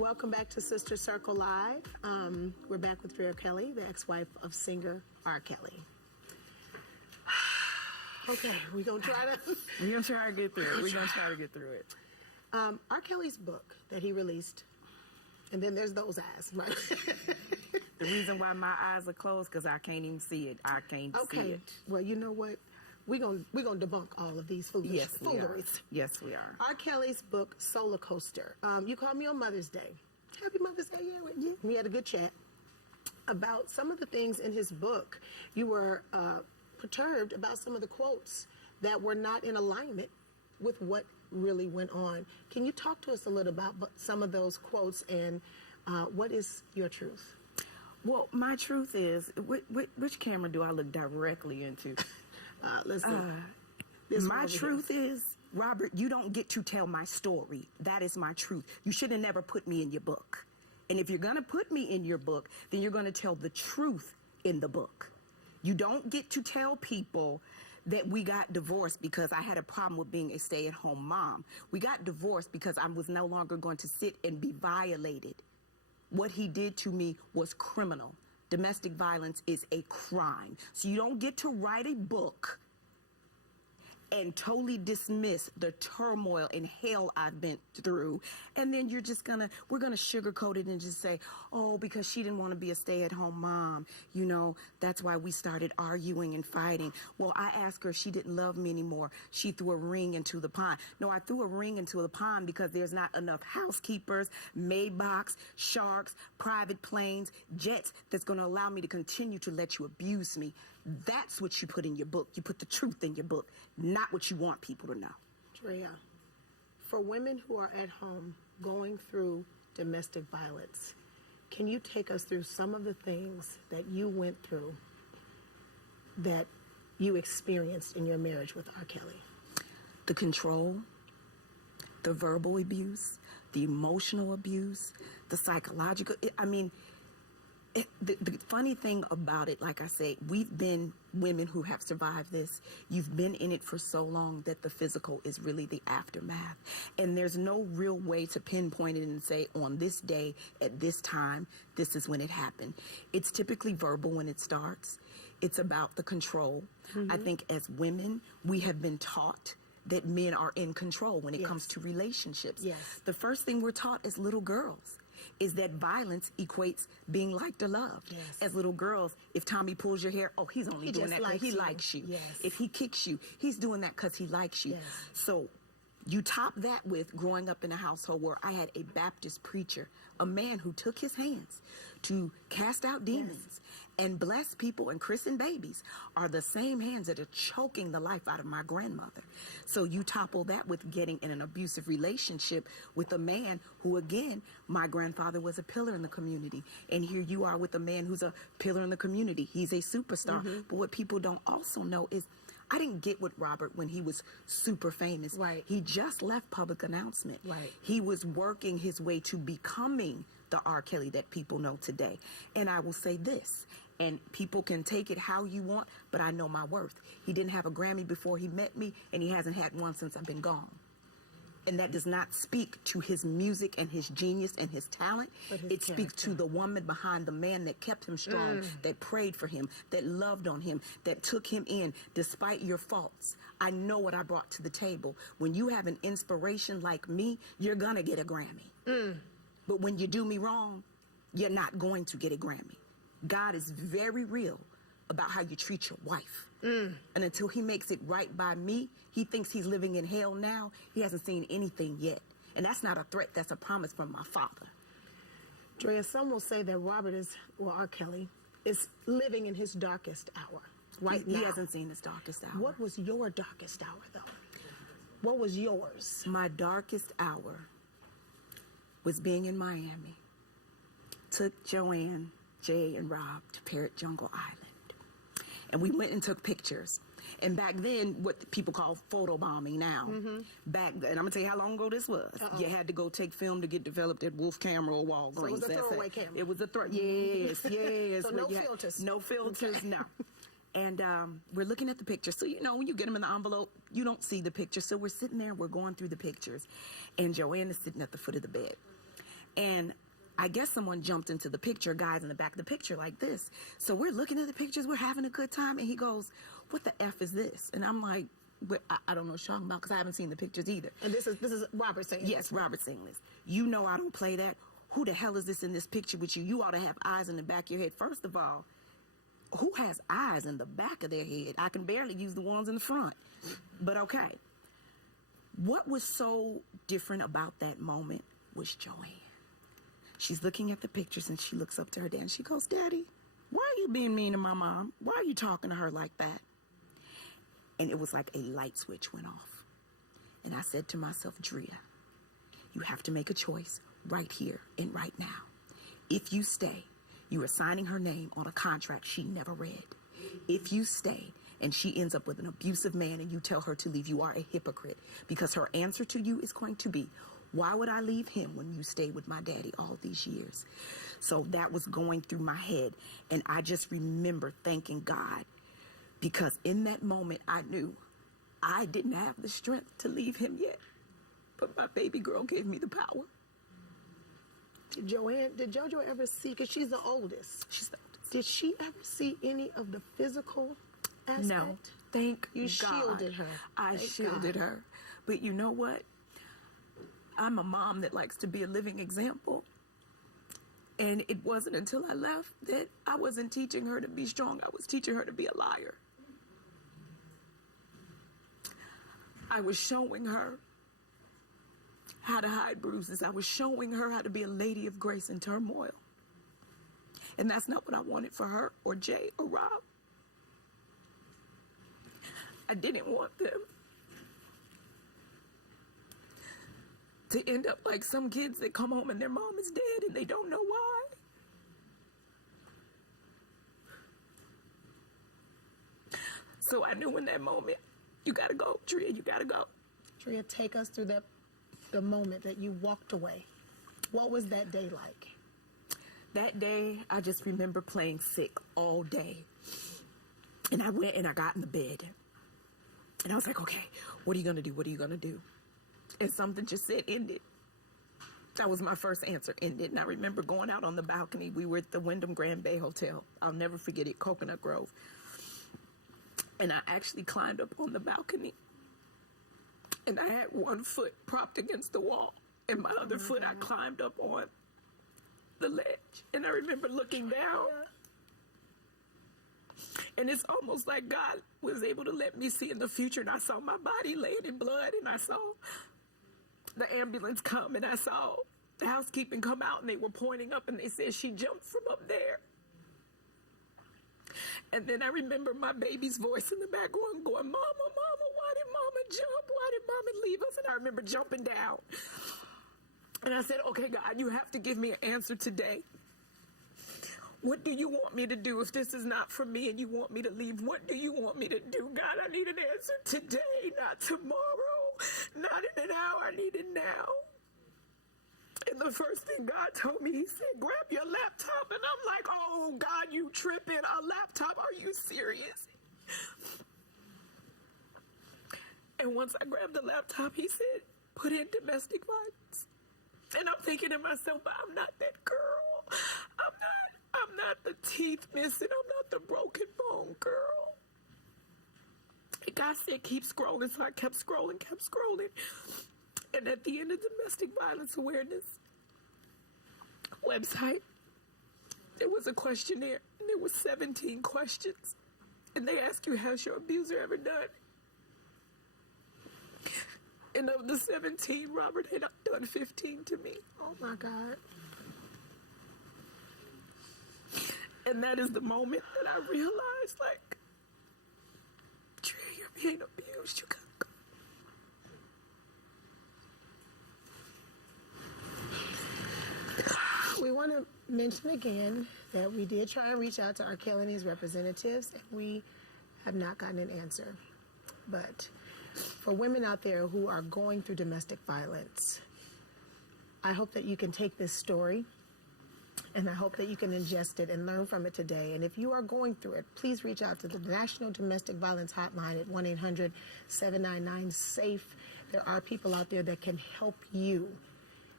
Welcome back to Sister Circle Live. We're back with Drea Kelly, the ex-wife of singer R. Kelly. Okay, we're going to try to... We're going to try to get through it. We're going to try to get through it. R. Kelly's book that he released, and then there's those eyes, right? The reason why my eyes are closed, because I can't even see it. I can't see it. Well, you know what? We're gonna debunk all of these fooleries. Yes, we are. R. Kelly's book, Solar Coaster. You called me on Mother's Day. Happy Mother's Day, yeah. We had a good chat about some of the things in his book. You were perturbed about some of the quotes that were not in alignment with what really went on. Can you talk to us a little about some of those quotes and what is your truth? Well, my truth is, which camera do I look directly into? Listen, my truth is, Robert, you don't get to tell my story. That is my truth. You should have never put me in your book. And if you're going to put me in your book, then you're going to tell the truth in the book. You don't get to tell people that we got divorced because I had a problem with being a stay-at-home mom. We got divorced because I was no longer going to sit and be violated. What he did to me was criminal. Domestic violence is a crime. So you don't get to write a book and totally dismiss the turmoil and hell I've been through. And then we're gonna sugarcoat it and just say, oh, because she didn't want to be a stay-at-home mom, you know, that's why we started arguing and fighting. Well, I asked her if she didn't love me anymore. She threw a ring into the pond. No, I threw a ring into the pond because there's not enough housekeepers, Maybachs, sharks, private planes, jets that's gonna allow me to continue to let you abuse me. That's what you put in your book. You put the truth in your book, not what you want people to know. Drea, for women who are at home going through domestic violence, can you take us through some of the things that you went through that you experienced in your marriage with R. Kelly? The control, the verbal abuse, the emotional abuse, the psychological, the funny thing about it, like I say, we've been women who have survived this. You've been in it for so long that the physical is really the aftermath. And there's no real way to pinpoint it and say, on this day, at this time, this is when it happened. It's typically verbal when it starts. It's about the control. Mm-hmm. I think as women, we have been taught that men are in control when it comes to relationships. Yes. The first thing we're taught as little girls is that violence equates being liked or loved. Yes. As little girls, if Tommy pulls your hair, oh, he's only doing that because he likes you. Yes. If he kicks you, he's doing that because he likes you. Yes. So you top that with growing up in a household where I had a Baptist preacher, a man who took his hands to cast out demons and bless people and christen babies, are the same hands that are choking the life out of my grandmother. So you topple that with getting in an abusive relationship with a man who, again, my grandfather was a pillar in the community. And here you are with a man who's a pillar in the community. He's a superstar. Mm-hmm. But what people don't also know is I didn't get with Robert when he was super famous. Right. He just left public announcement. Right. He was working his way to becoming the R. Kelly that people know today. And I will say this, and people can take it how you want, but I know my worth. He didn't have a Grammy before he met me, and he hasn't had one since I've been gone. And that does not speak to his music and his genius and his talent. It speaks to the woman behind the man that kept him strong, that prayed for him, that loved on him, that took him in despite your faults. I know what I brought to the table. When you have an inspiration like me, you're going to get a Grammy. But when you do me wrong, you're not going to get a Grammy. God is very real about how you treat your wife. And until he makes it right by me, he thinks he's living in hell now. He hasn't seen anything yet. And that's not a threat. That's a promise from my father. Drea, some will say that R. Kelly is living in his darkest hour right now. He hasn't seen his darkest hour. What was your darkest hour, though? What was yours? My darkest hour was being in Miami. Took Joanne, Jay, and Rob to Parrot Jungle Island. And we went and took pictures. And back then, what people call photobombing now, back then, and I'm going to tell you how long ago this was. You had to go take film to get developed at Wolf Camera or Walgreens. So it was a throwaway camera. It was a yes. So no filters. No filters, no. And we're looking at the pictures. So, you know, when you get them in the envelope, you don't see the picture. So we're sitting there, we're going through the pictures. And Joanne is sitting at the foot of the bed. And I guess someone jumped into the picture, guys in the back of the picture like this. So we're looking at the pictures, we're having a good time, and he goes, "What the F is this?" And I'm like, I don't know what you're talking about because I haven't seen the pictures either. And this is Robert saying Yes, this. Robert saying this. You know I don't play that. Who the hell is this in this picture with you? You ought to have eyes in the back of your head. First of all, who has eyes in the back of their head? I can barely use the ones in the front. But okay. What was so different about that moment was Joanne. She's looking at the pictures and she looks up to her dad and she goes, "Daddy, why are you being mean to my mom? Why are you talking to her like that?" And it was like a light switch went off. And I said to myself, "Drea, you have to make a choice right here and right now. If you stay, you are signing her name on a contract she never read. If you stay and she ends up with an abusive man and you tell her to leave, you are a hypocrite, because her answer to you is going to be, why would I leave him when you stayed with my daddy all these years?" So that was going through my head. And I just remember thanking God, because in that moment I knew I didn't have the strength to leave him yet. But my baby girl gave me the power. Did JoJo ever see, because she's the oldest, She's the oldest. did she ever see any of the physical aspect? No. Thank You God. shielded her. I Thank shielded God. her. But you know what? I'm a mom that likes to be a living example. And it wasn't until I left that I wasn't teaching her to be strong. I was teaching her to be a liar. I was showing her how to hide bruises. I was showing her how to be a lady of grace in turmoil. And that's not what I wanted for her or Jay or Rob. I didn't want them to end up like some kids that come home and their mom is dead and they don't know why. So I knew in that moment, you gotta go, Drea, you gotta go. Drea, take us through the moment that you walked away. What was that day like? That day, I just remember playing sick all day. And I went and I got in the bed. And I was like, okay, what are you gonna do? What are you gonna do? And something just said, end it. That was my first answer, end it. And I remember going out on the balcony. We were at the Wyndham Grand Bay Hotel. I'll never forget it, Coconut Grove. And I actually climbed up on the balcony. And I had one foot propped against the wall. And my other foot, I climbed up on the ledge. And I remember looking down. And it's almost like God was able to let me see in the future. And I saw my body laying in blood. And I saw the ambulance come. And I saw the housekeeping come out. And they were pointing up. And they said, she jumped from up there. And then I remember my baby's voice in the background going, "Mama, Mama, why did Mama jump? Why did Mama leave us?" And I remember jumping down. And I said, okay, God, you have to give me an answer today. What do you want me to do if this is not for me and you want me to leave? What do you want me to do? God, I need an answer today, not tomorrow, not in an hour. I need it now. And the first thing God told me, he said, grab your laptop. And I'm like, oh, God, you tripping. A laptop? Are you serious? And once I grabbed the laptop, he said, put in domestic violence. And I'm thinking to myself, but I'm not that girl. I'm not the teeth missing. I'm not the broken bone girl. And God said, keep scrolling. So I kept scrolling. And at the end of domestic violence awareness website, there was a questionnaire, and there was 17 questions. And they ask you, has your abuser ever done? And of the 17, Robert had done 15 to me. Oh my God. And that is the moment that I realized, like, Drea, you're being abused. You gotta go. We want to mention again that we did try and reach out to our Kelly and his representatives, and we have not gotten an answer. But for women out there who are going through domestic violence, I hope that you can take this story, and I hope that you can ingest it and learn from it today. And if you are going through it, please reach out to the National Domestic Violence Hotline at 1-800-799-SAFE. There are people out there that can help you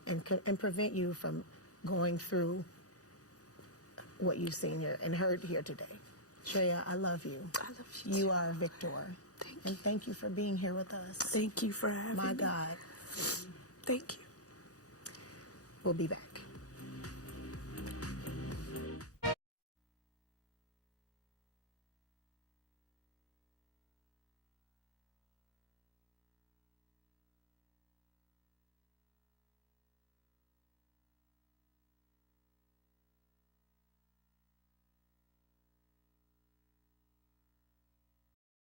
and prevent you from going through what you've seen here and heard here today. Drea, I love you. I love you. You are a victor. Thank you. And thank you for being here with us. Thank you for having me. My God. Thank you. We'll be back.